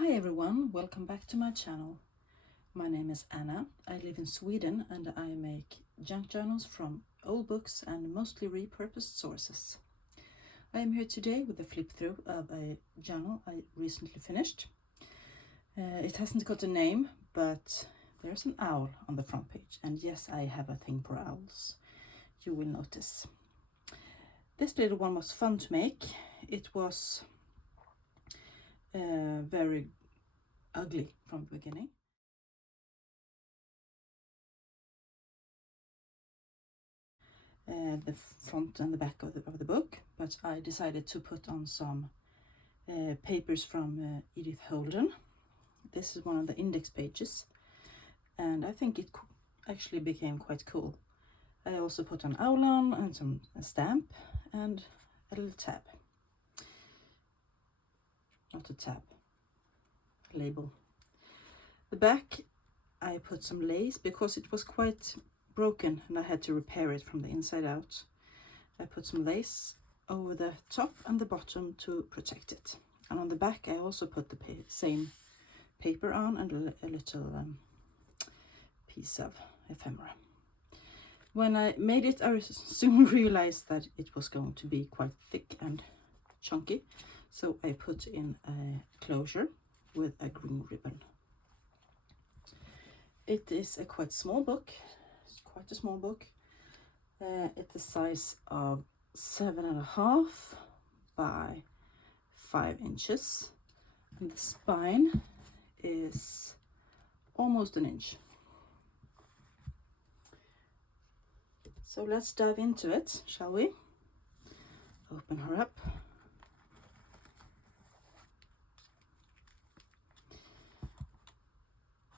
Hi everyone, welcome back to my channel. My name is Anna. I live in Sweden and I make junk journals from old books and mostly repurposed sources. I am here today with a flip through of a journal I recently finished. It hasn't got a name, but there's an owl on the front page, and yes, I have a thing for owls, you will notice. This little one was fun to make. It was very ugly from the beginning. The front and the back of the book, but I decided to put on some papers from Edith Holden. This is one of the index pages, and I think it actually became quite cool. I also put an owl on and a stamp and a little tab. Not a tab, a label. The back I put some lace because it was quite broken and I had to repair it from the inside out. I put some lace over the top and the bottom to protect it. And on the back I also put the same paper on and a little piece of ephemera. When I made it, I soon realized that it was going to be quite thick and chunky, so I put in a closure with a green ribbon. It is a quite small book. It's quite a small book. It's the size of 7.5 by 5 inches, and the spine is almost an inch. So let's dive into it, shall we? Open her up.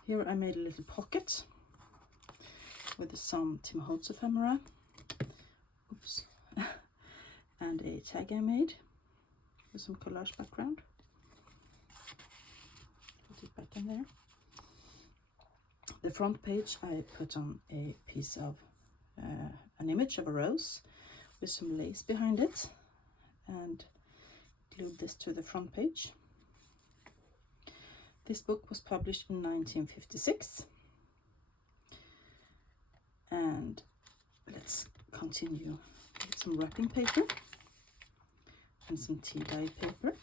Here I made a little pocket with some Tim Holtz ephemera. Oops. And a tag I made with some collage background. Put it back in there. The front page I put on a piece of an image of a rose with some lace behind it and glued this to the front page. This book was published in 1956. And let's continue with some wrapping paper and some tea dye paper,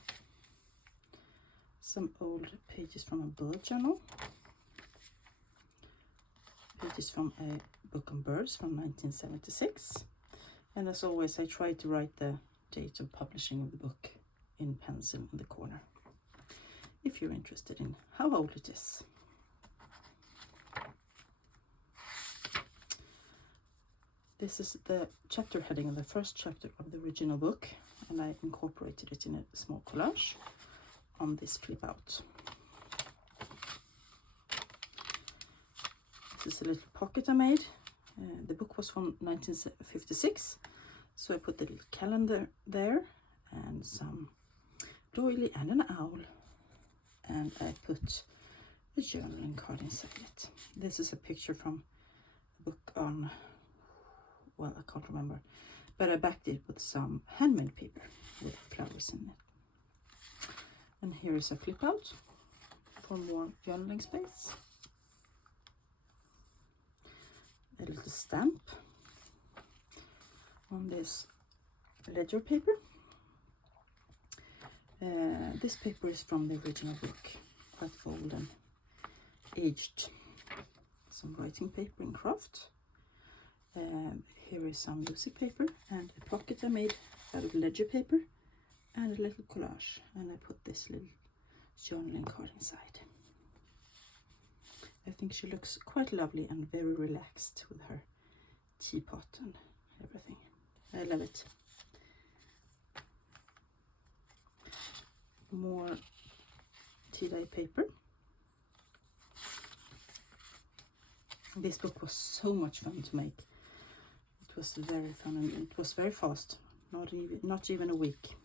some old pages from a bullet journal, pages from a book on birds from 1976, and as always I try to write the date of publishing of the book in pencil in the corner if you're interested in how old it is. This is the chapter heading of the first chapter of the original book, and I incorporated it in a small collage on this flip out. This is a little pocket I made. The book was from 1956, so I put the little calendar there and some doily and an owl, and I put a journaling card inside it. This is a picture from a book on, well, I can't remember, but I backed it with some handmade paper with flowers in it. And here is a flip out for more journaling space. A little stamp on this ledger paper. This paper is from the original book, quite old and aged. Some writing paper in craft. Here is some music paper and a pocket I made out of ledger paper and a little collage, and I put this little journaling card inside. I think she looks quite lovely and very relaxed with her teapot and everything. I love it. More tea dye paper. This book was so much fun to make. It was very fun and it was very fast, not even a week.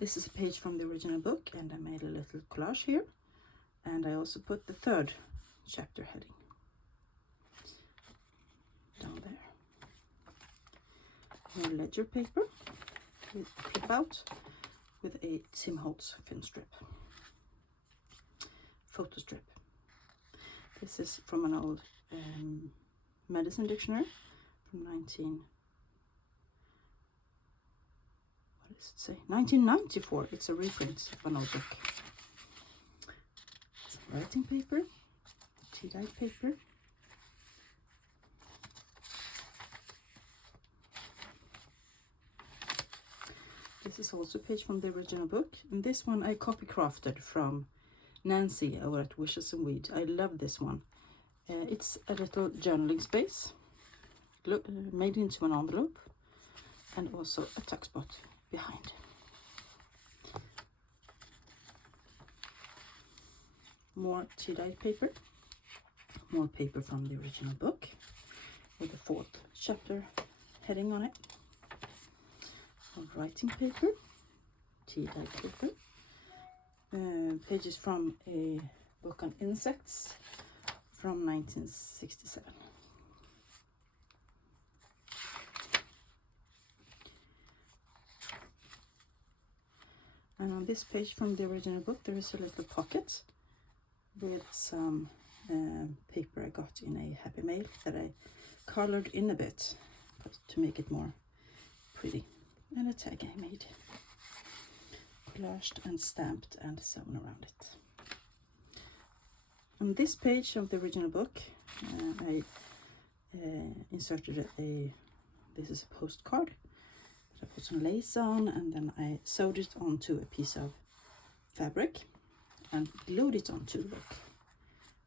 This is a page from the original book, and I made a little collage here, and I also put the third chapter heading down there. More ledger paper with flip out with a Tim Holtz film strip. photo strip. This is from an old medicine dictionary from 1994. It's a reprint of an old book. Some writing paper, tea-dyed paper. This is also a page from the original book, and this one I copy crafted from Nancy over at Wishes and Weed. I love this one. It's a little journaling space made into an envelope, and also a tuck spot behind. More tea-dyed paper, more paper from the original book with the 4th chapter heading on it. More writing paper, tea-dyed paper, pages from a book on insects from 1967. And on this page from the original book there is a little pocket with some paper I got in a Happy Mail that I colored in a bit to make it more pretty, and a tag I made, collaged and stamped and sewn around it. On this page of the original book I inserted this is a postcard that I put some lace on, and then I sewed it onto a piece of fabric and glued it onto the book,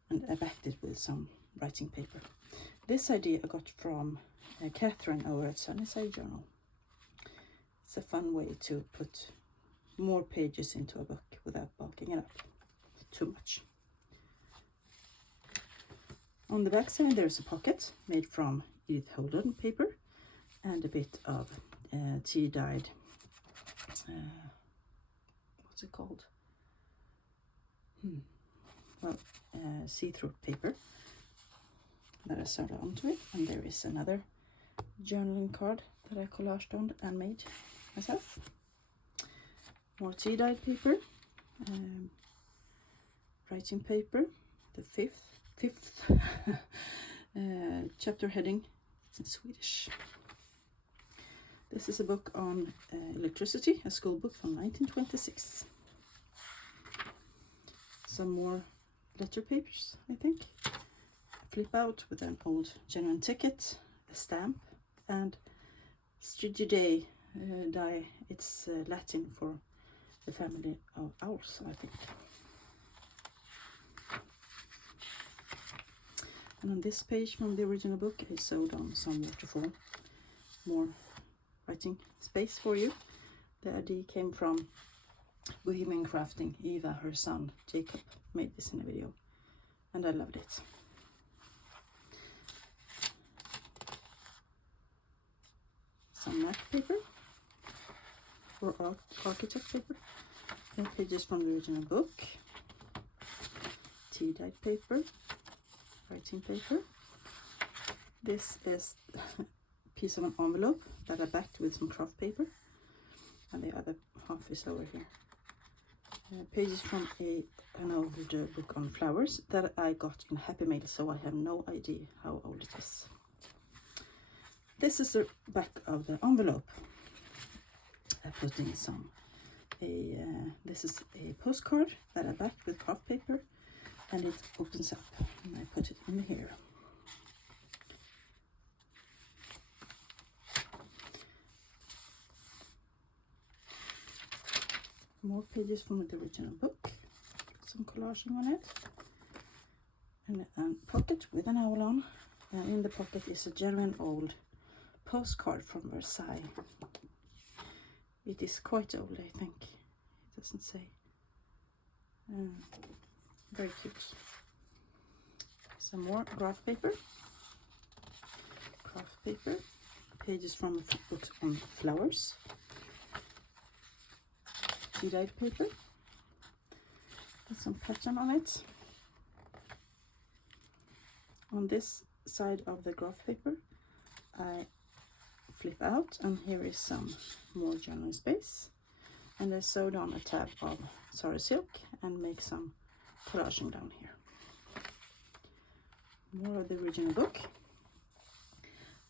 and I backed it with some writing paper. This idea I got from Catherine over at Sunnyside Journal. It's a fun way to put more pages into a book without bulking it up too much. On the back side there's a pocket made from Edith Holden paper and a bit of tea-dyed, what's it called? See-through paper that I sewed onto it, and there is another journaling card that I collaged on and made myself. More tea-dyed paper, writing paper, the fifth chapter heading. It's in Swedish. This is a book on electricity, a school book from 1926. Some more letter papers, I think. Flip out with an old genuine ticket, a stamp, and Strigidae die. It's Latin for the family of owls, I think. And on this page from the original book I sewed on some waterfall. More writing space for you. The idea came from Bohemian Crafting. Eva, her son Jacob, made this in a video, and I loved it. Some matte paper or architect paper, and pages from the original book, tea-dyed paper, writing paper. This is a piece of an envelope that I backed with some craft paper, and the other half is over here. Pages from an old book on flowers that I got in Happy Mail, so I have no idea how old it is. This is the back of the envelope. I put in this is a postcard that I backed with craft paper, and it opens up, and I put it in here. More pages from the original book, some collaging on it, and a pocket with an owl on, and in the pocket is a genuine old postcard from Versailles. It is quite old, I think. It doesn't say. Very cute. Some more craft paper, pages from a book on flowers, tea-dyed paper with some pattern on it. On this side of the graph paper I flip out, and here is some more journaling space, and I sewed on a tab of sorry silk and make some collaging down here. More of the original book.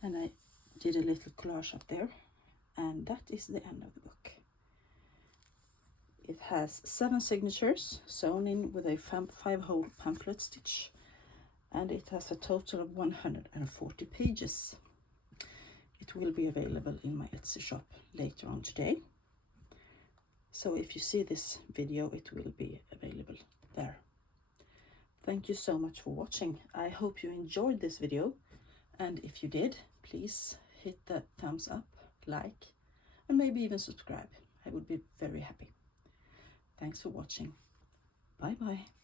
And I did a little collage up there. And that is the end of the book. It has 7 signatures sewn in with a 5-hole pamphlet stitch. And it has a total of 140 pages. It will be available in my Etsy shop later on today. So if you see this video, it will be available there. Thank you so much for watching. I hope you enjoyed this video. And if you did, please hit the thumbs up, like, and maybe even subscribe. I would be very happy. Thanks for watching. Bye bye.